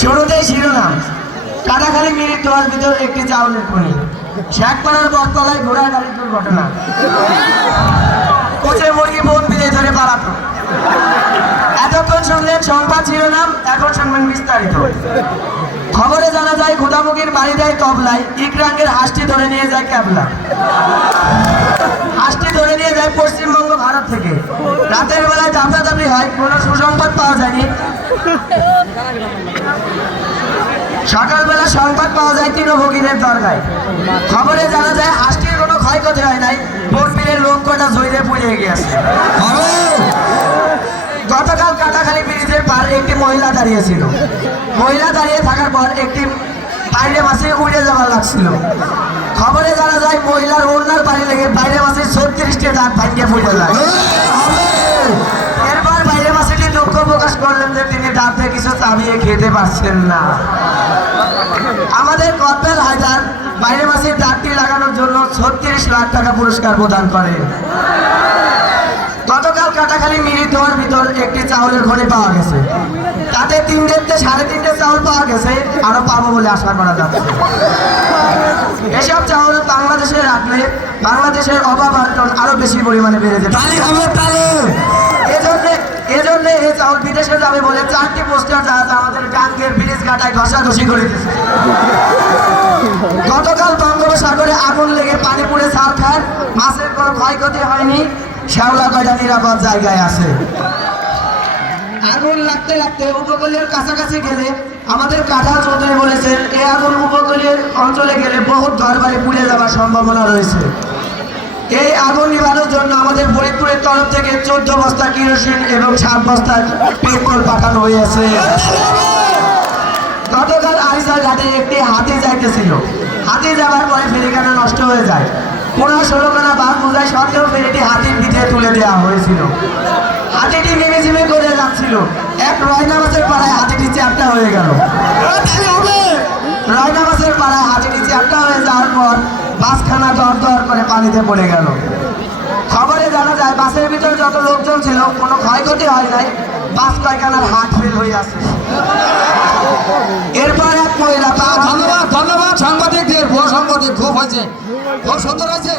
শুরুতেই শিরোনাম, কাটাখালী মিনিট দোয়ার ভিতর একটি চাউলের খনি, শেখপাড়ার বটতলায় ঘোড়া গাড়ির দুর্ঘটনা, কোচে মুরগি বোন বিলে ধরে পালাতো। এতক্ষণ শুনলেন সংবাদ শিরোনাম, এখন শুনবেন বিস্তারিত। খবরে জানা যায় খুদামুখীর বাড়ি দেয় তবলায়, ইকরাঙ্গের হাঁসটি ধরে নিয়ে যায় ক্যাবলা। হাঁসটি ধরে নিয়ে যায় পশ্চিমবঙ্গ ভারত থেকে। রাতের বেলায় দাবদাবি হয়, কোনো সুসংবাদ পাওয়া যায়নি। সকালবেলা সংবাদ পাওয়া যায় তৃণভোগীদের দরগায়। খবরে জানা যায় হাঁসটির কোনো ক্ষয়ক্ষতি হয় নাই, বনবিলের লোক কটা জয়ীরে পুড়িয়ে গিয়েছে। গতকাল কাটাখালী ব্রিজের পার একটি মহিলা দাঁড়িয়েছিল। মহিলা দাঁড়িয়ে থাকার পর একটি বাইরে মাছে উড়ে যাওয়ার লাগছিল। খবরে জানা যায় মহিলার ওড়নার পানি লেগে বাইরে মাছের 36টি দাঁত ভাঙিয়ে পড়ে যায়। এরপর বাইরে মাছটি দুঃখ প্রকাশ করলেন যে তিনি দাঁতে কিছু চাবিয়ে খেতে পারছেন না। আমাদের কর্পেল হায়দার বাইরে মাছের দাঁতটি লাগানোর জন্য 36 লাখ টাকা পুরস্কার প্রদান করে। গতকাল কাটাখালী মিনিট দেওয়ার ভিতর একটি চাউলের খনি পাওয়া গেছে। তাতে 3.5 চাউল পাওয়া গেছে, আরো পাবো বলে আশা করা যাচ্ছে। এসব চাউল বাংলাদেশে রাখলে বাংলাদেশের অভাব আরো বেশি পরিমাণে বেড়ে যাবে। এজন্য এই চাউল বিদেশে যাবে বলে 4টি পোস্টার জাহাজ আমাদের গাঙ্গের ব্রিজ ঘাটায় ঘষাঘষি করে দিয়েছে। গতকাল বঙ্গোপসাগরে আগুন লেগে পানি পুড়ে ছাল খায়, মাছের কোনো ক্ষয়ক্ষতি হয়নি, শ্যাওলা কয়টা নিরাপদ জায়গায় আছে। আগুন লাগতে লাগতে উপকূলের কাছাকাছি গেলে আমাদের কাঁঠাল চৌধুরী বলেছেন, এই আগুন উপকূলের অঞ্চলে গেলে বহুত ঘরবাড়ি পুড়ে যাওয়ার সম্ভাবনা রয়েছে। এই আগুন নিবানোর জন্য আমাদের ফরিদপুরের তরফ থেকে 14 বস্তা কেরোসিন এবং 7 বস্তা পেট্রোল পাঠানো হয়েছে। গতকাল আরিসার ঘাটে একটি হাতি যাইতেছিল। হাতি যাওয়ার পরে ফেরিখানা নষ্ট হয়ে যায়। 15-16 খানা বাঘ বোঝায় সত্ত্বেও ফেরিটি হাতির পিঠে তুলে দেওয়া হয়েছিল। হাতিটি নেমে করে যাচ্ছিল, এক রয়না মাছের পাড়ায় হাতিটি চ্যাপ্টা হয়ে গেল। রয়না মাছের পাড়ায় হাতিটি চ্যাপ্টা হয়ে যাওয়ার পর বাসখানা দর করে পানিতে পড়ে গেল। খবরে জানা যায় বাসের ভিতরে যত লোকজন ছিল কোনো ক্ষয়ক্ষতি হয় নাই, বাস কয়খানার হাট ফেল হয়ে আছে। এরপর এক মহিলা, ধন্যবাদ সাংবাদিকদের, ভুয়া সাংবাদিক খুব হয়েছে, খুব সুন্দর হয়েছে।